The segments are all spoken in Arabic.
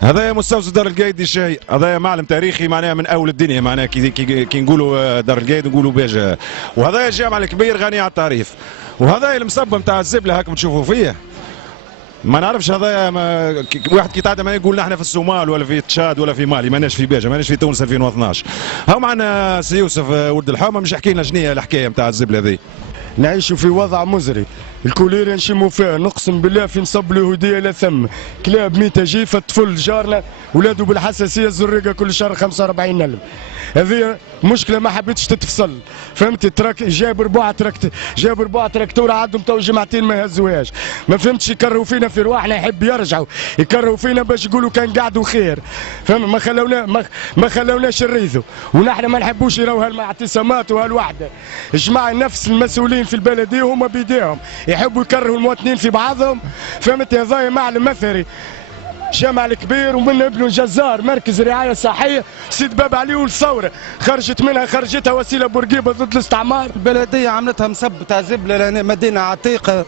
هذا مستوصف دار القايد الشهي، هذا معلم تاريخي معناها من اول الدنيا، معناها كي نقولوا دار القايد نقولوا باجة، وهذا الجامع الكبير غني عن التعريف، وهذا المصب نتاع الزبله هاكم تشوفوا فيه. ما نعرفش هذا واحد كي تعدى ما يقول نحن في الصومال ولا في تشاد ولا في مالي، ماناش في باجة، ماناش في تونس 2012. ها معنا سي يوسف ولد الحومه مش يحكي لنا شنو هي الحكايه نتاع الزبله ذي. نعيشوا في وضع مزري، الكوليرا نشموا فيها، نقسم بالله في نصب اليهوديه لا ثم، كلاب ميتة جيفه، طفل جارنا ولاده بالحساسيه الزريقه كل شهر 45 ألف. هذه مشكله ما حبيتش تتفصل، فهمتي؟ جاب ربع تراكتور عندهم تو جمعتين ما يهزوهاش، ما فهمتش يكرهوا فينا في رواحنا، يحب يرجعوا يكرهوا فينا باش يقولوا كان قعدوا خير، فهم؟ ما خلوناش نريثوا، ونحن ما نحبوش يراو هالاعتصامات وهالوحده. جماعه نفس المسؤولين في البلديه هما بيديهم يحبوا يكرهوا المواطنين في بعضهم، فهمت؟ هذا معلم مثري جامع الكبير ومن ابنه الجزار مركز رعايه صحيه سيد باب علي والثوره خرجتها وسيله بورقيبه ضد الاستعمار. البلديه عملتها مصب تاع زبله لان مدينه عتيقه،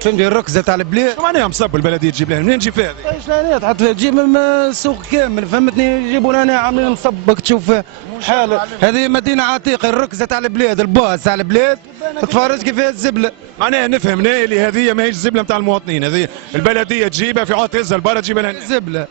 فهمتي؟ الركزه تاع البلاد. شو معناها مصب البلديه تجيب لها؟ منين تجيب فيها هذه؟ ايش لانها تحط فيها تجيب من السوق كامل، فهمتني؟ يجيبوا لنا عاملين مصبك تشوف حاله. هذه مدينه عتيقه، الركزه تاع البلاد، الباص تاع البلاد، تفرج كيف الزبله. معناها نفهم اللي هذه ماهيش الزبله نتاع المواطنين، هذه البلديه تجيبها في عوض تهزها البرا تجيبها لها الزبله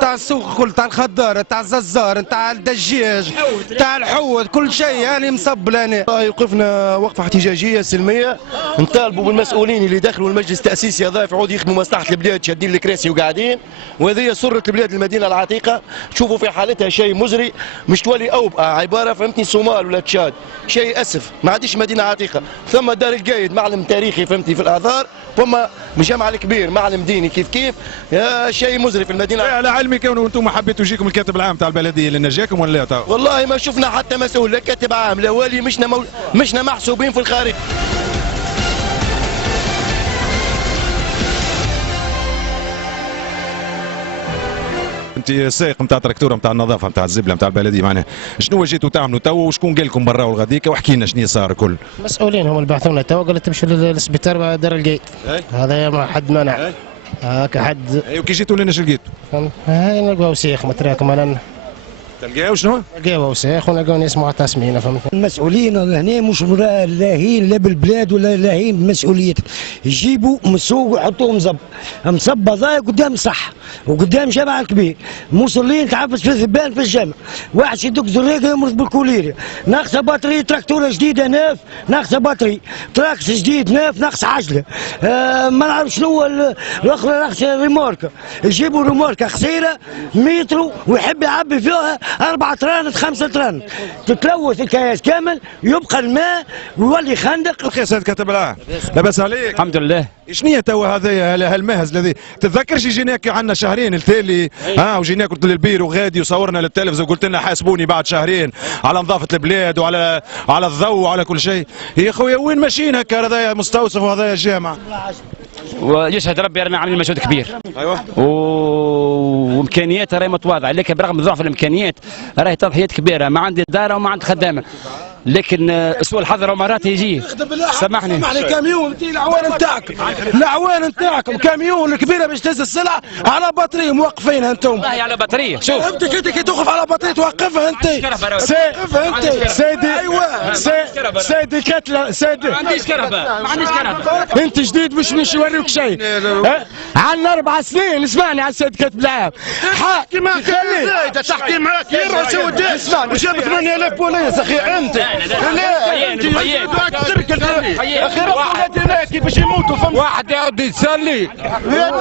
تاع السوق الكل، تاع الخضار، تاع الززار، تاع الدجاج، تاع الحوض، كل شيء يعني مصب لنا. وقفنا وقفه احتجاجيه سلميه نطالبوا بالمسؤولين اللي دخلوا المجلس التاسيسي هذا في عود يخدموا مصلحه البلاد، شادين الكراسي وقاعدين، وهذه سره البلاد المدينه العتيقه. شوفوا في حالتها شيء مزري، مش تولي اوبئه عباره، فهمتني؟ صومال ولا تشاد، شيء اسف، ما عادش مدينه عتيقه. ثم دار القايد معلم تاريخي، فهمتي؟ في الاثار، ثم الجامع الكبير معلم ديني كيف شيء مزري في المدينه. على علمي كونوا انتم حبيتوا يجيكم الكاتب العام تاع البلديه اللي نجاكم ولا لا؟ والله ما شفنا حتى مسؤول، لا كاتب عام لا والي، مشنا محسوبين في الخارج. انت السائق نتاع التراكتوره نتاع النظافه نتاع الزبله نتاع البلديه، معناها شنو جيتوا تعملوا تو وشكون قال لكم برا والغديكه؟ واحكي لنا شنو صار الكل. المسؤولين هم اللي بعثونا تو، قالت تمشوا للسبيطار دار القايد. هذا ما حد منع. هاك حد. وكي جيتوا لنا شو لقيتوا؟ هاي نلقاو وسيخ متراكم لنا. تلقاو شنو؟ لقاو وسيخ ونلقاو ناس معتصمين، فهمت؟ المسؤولين هنا مش لاهين لا بالبلاد ولا لاهين بمسؤوليتهم، يجيبوا من السوق ويحطوه مصب ضايق قدام صح وقدام جامع الكبير، موصلين تعبس في الذبان في الجامع، واحد يدق زريقه يمرض بالكوليريا، ناقصه بطاريه تراكتوره جديده ناف، ناقصه بطاريه تراكس جديد ناف، ناقص عجله، ما نعرف شنو الاخرى، ناقصه ريموركه، يجيبوا ريموركه قصيره مترو ويحب يعبي فيها 4 طرانات 5 طرانات، تتلوث الكياس كامل، يبقى الماء ويولي خندق. يا سيد كاتب العام لاباس عليك؟ الحمد لله. شنو هي توا هذا هالمهز الذي تتذكرش جيناك عندنا شهرين التالي وجيناك قلت للبير وغادي وصورنا للتلفزيون وقلت لنا حاسبوني بعد شهرين على نظافه البلاد وعلى الضوء وعلى كل شيء. يا خويا وين ماشيين هكا؟ هذا مستوصف وهذا الجامع ويشهد ربي رانا عاملين مجهود كبير. ايوه. وامكانيات راهي متواضعه، لكن برغم ضعف الامكانيات راهي تضحيات كبيره، ما عندي دار وما عندي خدامه، لكن سوء الحظ مرات يجي. سامحني كاميون الاعوان نتاعكم كاميون كبيره باش تهز السلع على بطريه موقفينها انتم. والله على بطريه. شوف انت كي توقف على بطريه توقفها انت. سيدي كتله سيدي ما عنديش كرهبه. انت جديد باش مش نوريك شيء. عندنا 4 سنين، اسمعني على السيد كاتب العام. تحكي معك تحكي معك يرس ودي وجاب 8000 بوليس اخي انت. لا انت اخي ولادنا باش يموتوا، فهمت؟ واحد يعود يتسلي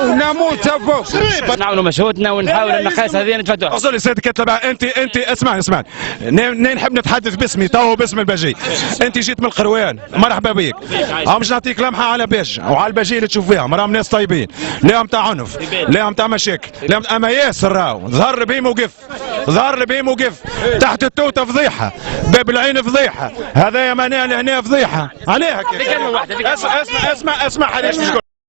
ونموت فوق. نعملوا مجهودنا ونحاول النقايص هذه نتفادوها. اصلي سيد كاتب انت اسمعني نحب نتحدث باسمي تو باسم الباجي. انت جيت من القروان، مرحبا بك. مش نعطيك لمحه على باج وعلى الباجي اللي تشوف فيها، راهم ناس طيبين، لا تاع عنف، لا تاع مشاكل، اما ياسر راهو ظهر بهم وقف تحت التوته فضيحه، باب العين فضيحه، هذا يا مانع لهنا فضيحه عليها. في كلمه واحده. اسمع حريش